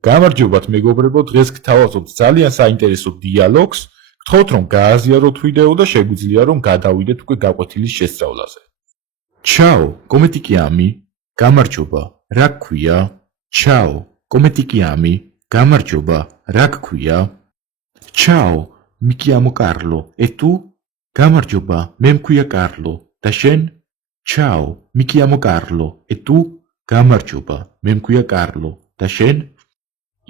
გამარჯობათ მეგობრებო, დღეს გთავაზობთ ძალიან საინტერესო დიალოგს. გთხოვთ რომ გააზიაროთ ვიდეო და შეგვიძლია რომ გადავიდეთ უკვე გაკვეთილის შესწავლაზე. Ciao, come ti chiami? გამარჯობა, რა გქვია? Ciao, come ti chiami? გამარჯობა, რა გქვია? Ciao, mi chiamo Carlo, e tu? გამარჯობა, მე მქვია Carlo, და შენ? Ciao, mi chiamo Carlo, e tu? გამარჯობა, მე მქვია Carlo, და შენ?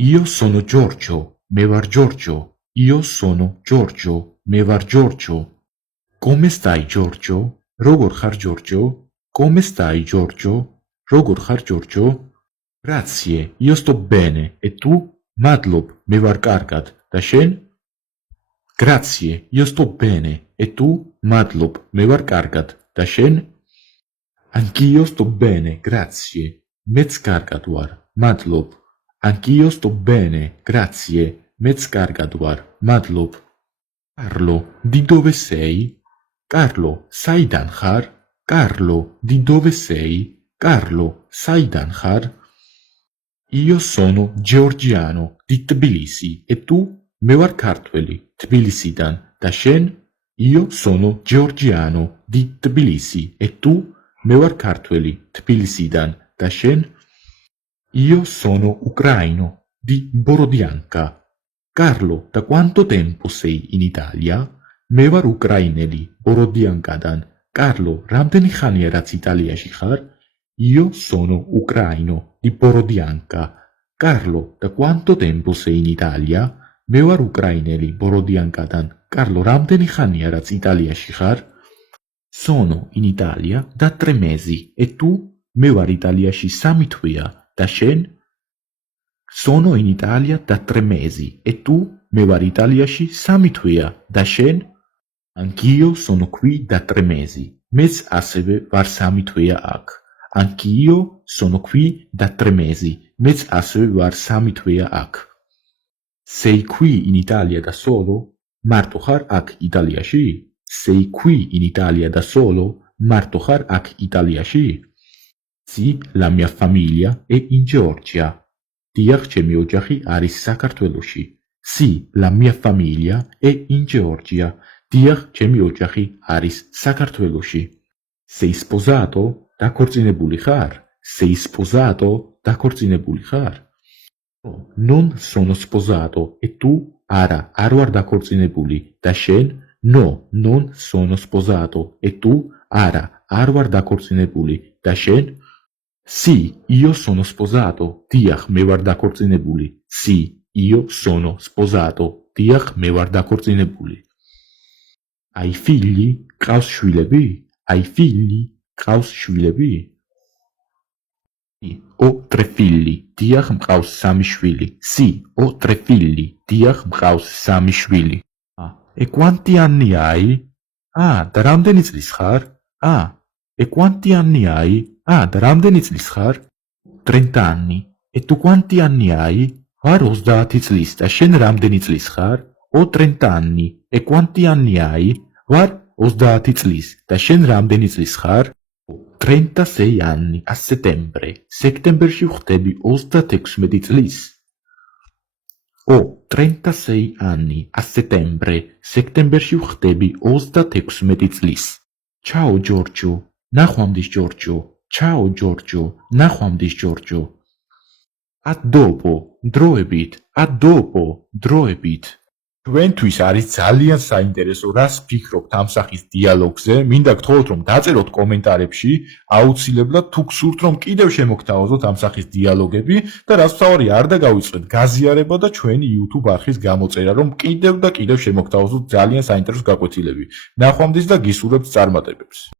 Io sono Giorgio, me var Giorgio. Io sono Giorgio, me var Giorgio. Come stai Giorgio? Როგორ ხარ Giorgio? Come stai Giorgio? როგორ ხარ Giorgio? Grazie, io sto bene. E tu? მადლობ, მე ვარ კარგად. და შენ? Grazie, io sto bene. E tu? მადლობ, მე ვარ კარგად. და შენ? Anch'io sto bene, grazie. მეც კარგად ვარ. მადლობ. Anch'io sto bene, grazie. მეც კარგად ვარ. მადლობ. Carlo, di dove sei? Carlo, საიდან ხარ? Carlo, di dove sei? Carlo, საიდან ხარ? Io sono georgiano di Tbilisi. E tu? მე ვარ ქართველი, თბილისიდან. და შენ? Io sono georgiano di Tbilisi. E tu? მე ვარ ქართველი, თბილისიდან. და შენ? Io sono ucraino di Borodianka. Carlo, da quanto tempo sei in Italia? მე ვარ უკრაინელი, ბოროდიანკადან. Carlo, რამდენი ხანია რაც იტალიაში ხარ? Io sono ucraino di Borodianka. Carlo, da quanto tempo sei in Italia? მე ვარ უკრაინელი, ბოროდიანკადან. Carlo, რამდენი ხანია რაც იტალიაში ხარ? Sono in Italia da 3 mesi. E tu? მე ვარ იტალიაში 3 თვეა. Da შენ? Sono in Italia da 3 mesi. E tu? მე ვარ იტალიაში 3 თვეა. Da შენ? Anch'io sono qui da 3 mesi. მეც ასევე ვარ 3 თვეა აქ. Anch'io sono qui da 3 mesi. მეც ასევე ვარ 3 თვეა აქ. Sei qui in Italia da solo? მარტო ხარ აქ იტალიაში? Sei qui in Italia da solo? მარტო ხარ აქ იტალიაში? Sì, la mia famiglia è in Georgia. Dieħ ჩემი ოჯახი არის საქართველოში. Sì, la mia famiglia è in Georgia. Dieħ ჩემი ოჯახი არის საქართველოში. Sei sposato? დაქორწინებული ხარ? Sei sposato? დაქორწინებული ხარ? Non sono sposato. E tu? არა, არ ვარ დაქორწინებული. და შენ? No, non sono sposato. E tu? არა, არ ვარ დაქორწინებული. და შენ? Sì, io sono sposato. Dieħ, მე ვარ დაქორწინებული. Sì, io sono sposato. Dieħ, მე ვარ დაქორწინებული. Hai figli? ყავს შვილები? Hai figli? ყავს შვილები? Ho 3 figli. Dieħ, მყავს 3 შვილი. Sì, ho 3 figli. Dieħ, მყავს 3 შვილი. E quanti anni hai? და რამდენი წლის ხარ? E quanti anni hai? და რამდენი წლის ხარ? 30 anni. E tu quanti anni hai? ვარ 30 წლის. და შენ რამდენი წლის ხარ? Ho 30 anni. E quanti anni hai? ვარ 30 წლის. და შენ რამდენი წლის ხარ? 36 anni a settembre. სექტემბერში ვხდები 36 წლის. Ho 36 anni a settembre. სექტემბერში ვხდები 36 წლის. Ciao Giorgio. ნახვამდის Giorgio. Ciao Giorgio. ნახვამდის Giorgio. A dopo. დროებით. A dopo. დროებით. თქვენთვის არის ძალიან საინტერესო რას ფიქრობთ ამ სახის დიალოგზე. მინდა გთხოვოთ რომ დაწეროთ კომენტარებში, აუცილებლად თუ გსურთ რომ კიდევ შემოგთავაზოთ ამ სახის დიალოგები და რაც მთავარი არ დაგავიწყეთ გაზიარება და ჩვენი YouTube არხის გამოწერა რომ კიდევ და კიდევ შემოგთავაზოთ ძალიან საინტერესო გაკვეთილები. ნახვამდის და გისურვებთ წარმატებებს.